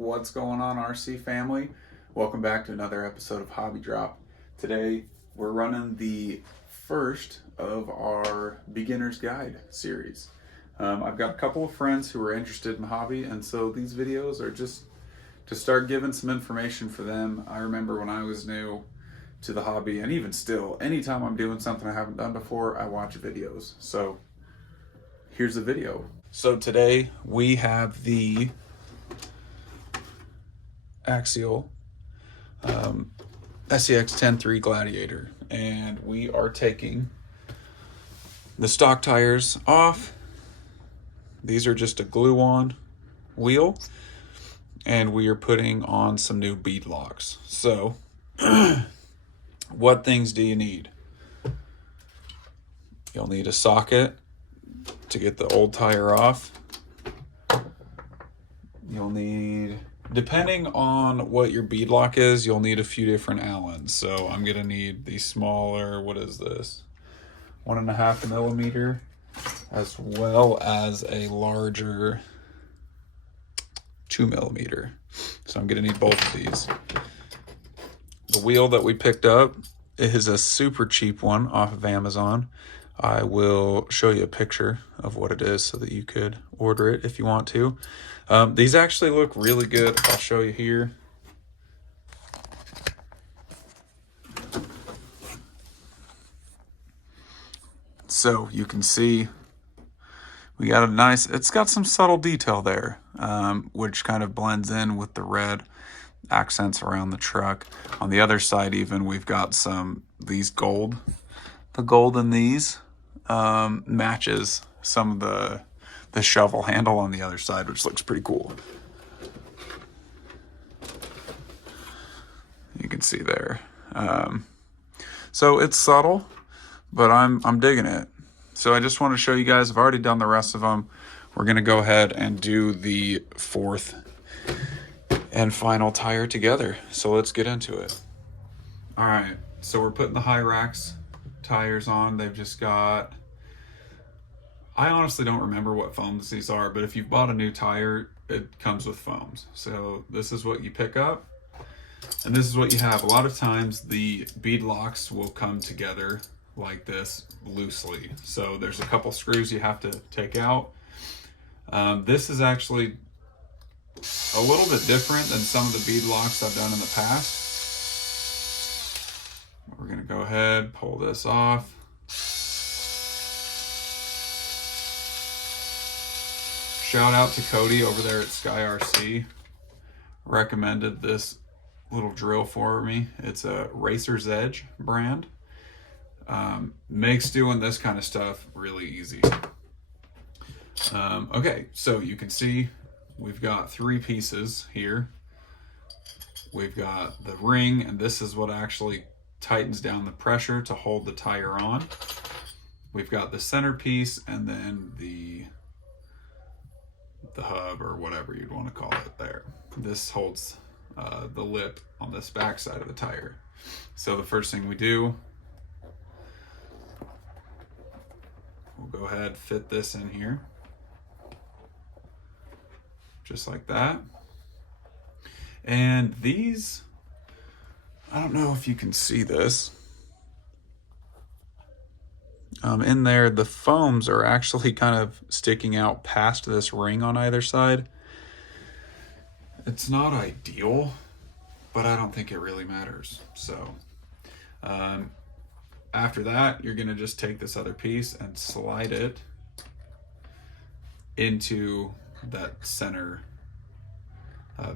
What's going on, RC family? Welcome back to another episode of Hobby Drop. Today we're running the first of our beginner's guide series. I've got a couple of friends who are interested in hobby, and so these videos are just to start giving some information for them. I remember when I was new to the hobby, and even still, anytime I'm doing something I haven't done before, I watch videos. So here's the video. So today we have the axial Scx10iii Gladiator, and we are taking the stock tires off. These are just a glue-on wheel, and we are putting on some new bead locks. So what things do you need? You'll need a socket to get the old tire off. You'll need, depending on what your bead lock is, you'll need a few different Allens. So I'm gonna need the smaller, what is this? 1.5 millimeter, as well as a larger 2 millimeter. So I'm gonna need both of these. The wheel that we picked up is a super cheap one off of Amazon. I will show you a picture of what it is so that you could order it if you want to. These actually look really good. I'll show you here. So you can see we got a nice, it's got some subtle detail there, which kind of blends in with the red accents around the truck. On the other side even, we've got these gold. The gold in these matches some of the shovel handle on the other side, which looks pretty cool. You can see there. So it's subtle, but I'm digging it. So I just want to show you guys, I've already done the rest of them. We're gonna go ahead and do the fourth and final tire together. So let's get into it. All right, so we're putting the hyrax tires on. They've just got, I honestly don't remember what foams these are, but if you've bought a new tire, it comes with foams. So this is what you pick up, and this is what you have. A lot of times the bead locks will come together like this loosely. So there's a couple screws you have to take out. This is actually a little bit different than some of the bead locks I've done in the past. We're gonna go ahead, pull this off. Shout out to Cody over there at SkyRC. Recommended this little drill for me. It's a Racer's Edge brand. Makes doing this kind of stuff really easy. Okay, so you can see we've got 3 pieces here. We've got the ring, and this is what actually tightens down the pressure to hold the tire on. We've got the centerpiece, and then the hub, or whatever you'd want to call it there. This holds the lip on this back side of the tire. So the first thing we do, we'll go ahead, fit this in here. Just like that. And these, I don't know if you can see this. In there, the foams are actually kind of sticking out past this ring on either side. It's not ideal, but I don't think it really matters. So after that, you're gonna just take this other piece and slide it into that center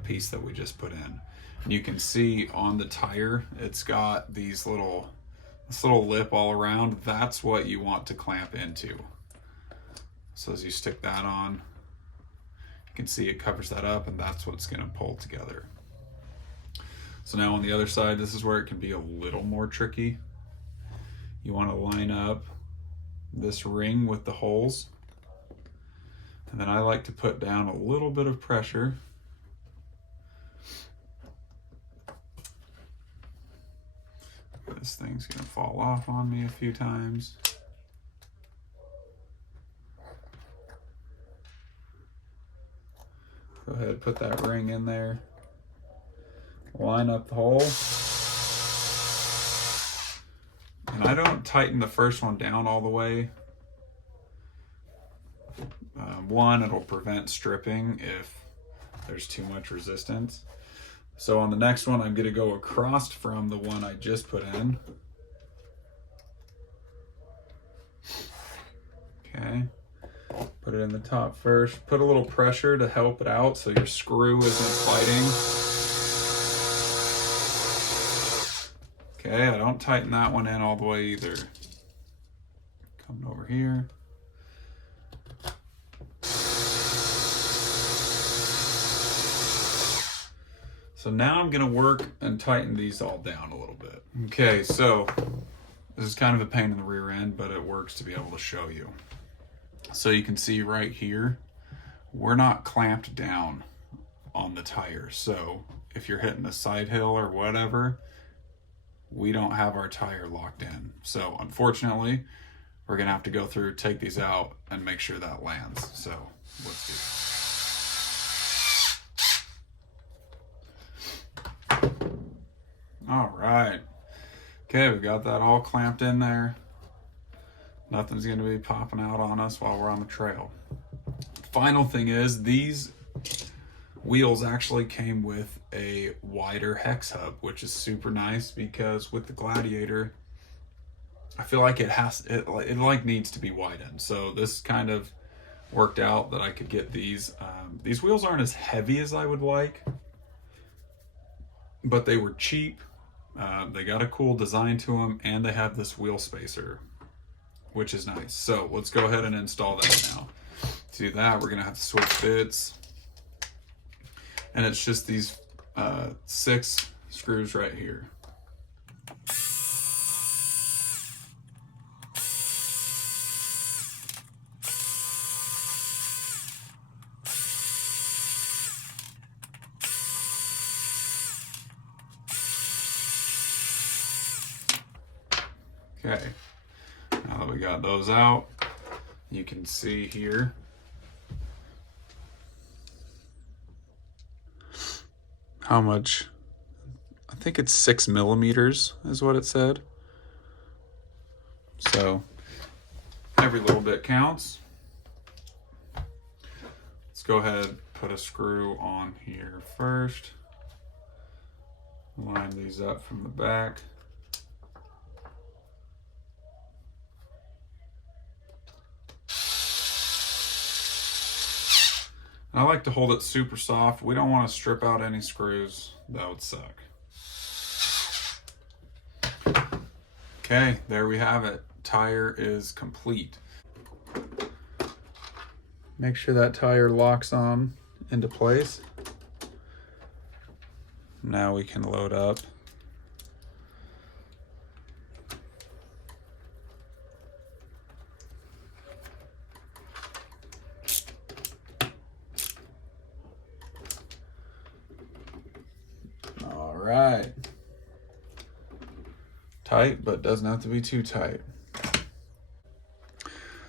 piece that we just put in. And you can see on the tire, it's got this little lip all around. That's what you want to clamp into. So as you stick that on, you can see it covers that up, and that's what's gonna pull together. So now on the other side, this is where it can be a little more tricky. You wanna line up this ring with the holes. And then I like to put down a little bit of pressure. This thing's gonna fall off on me a few times. Go ahead, put that ring in there. Line up the hole. And I don't tighten the first one down all the way. One, it'll prevent stripping if there's too much resistance. So on the next one, I'm going to go across from the one I just put in. Okay, put it in the top first. Put a little pressure to help it out so your screw isn't fighting. Okay, I don't tighten that one in all the way either. Coming over here. So now I'm gonna work and tighten these all down a little bit. Okay, so this is kind of a pain in the rear end, but it works to be able to show you. So you can see right here, we're not clamped down on the tire. So if you're hitting a side hill or whatever, we don't have our tire locked in. So unfortunately, we're gonna have to go through, take these out and make sure that lands. So let's do it. All right. Okay, we got that all clamped in there. Nothing's gonna be popping out on us while we're on the trail. Final thing is, these wheels actually came with a wider hex hub, which is super nice because with the Gladiator, I feel like it like needs to be widened. So this kind of worked out that I could get these. These wheels aren't as heavy as I would like, but they were cheap. They got a cool design to them, and they have this wheel spacer, which is nice. So let's go ahead and install that now. To do that, we're gonna have to switch bits. And it's just these 6 screws right here. Okay, now that we got those out, you can see here how much, I think it's 6 millimeters is what it said. So every little bit counts. Let's go ahead, put a screw on here first. Line these up from the back. I like to hold it super soft. We don't want to strip out any screws. That would suck. Okay, there we have it. Tire is complete. Make sure that tire locks on into place. Now we can load up. Right. Tight, but doesn't have to be too tight.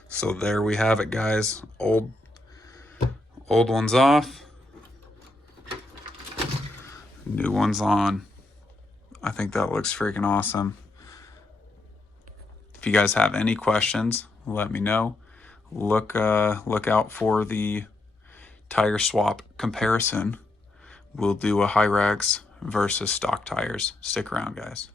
So there we have it, guys. Old one's off. New one's on. I think that looks freaking awesome. If you guys have any questions, let me know. Look out for the tire swap comparison. We'll do a hyrax versus stock tires. Stick around, guys.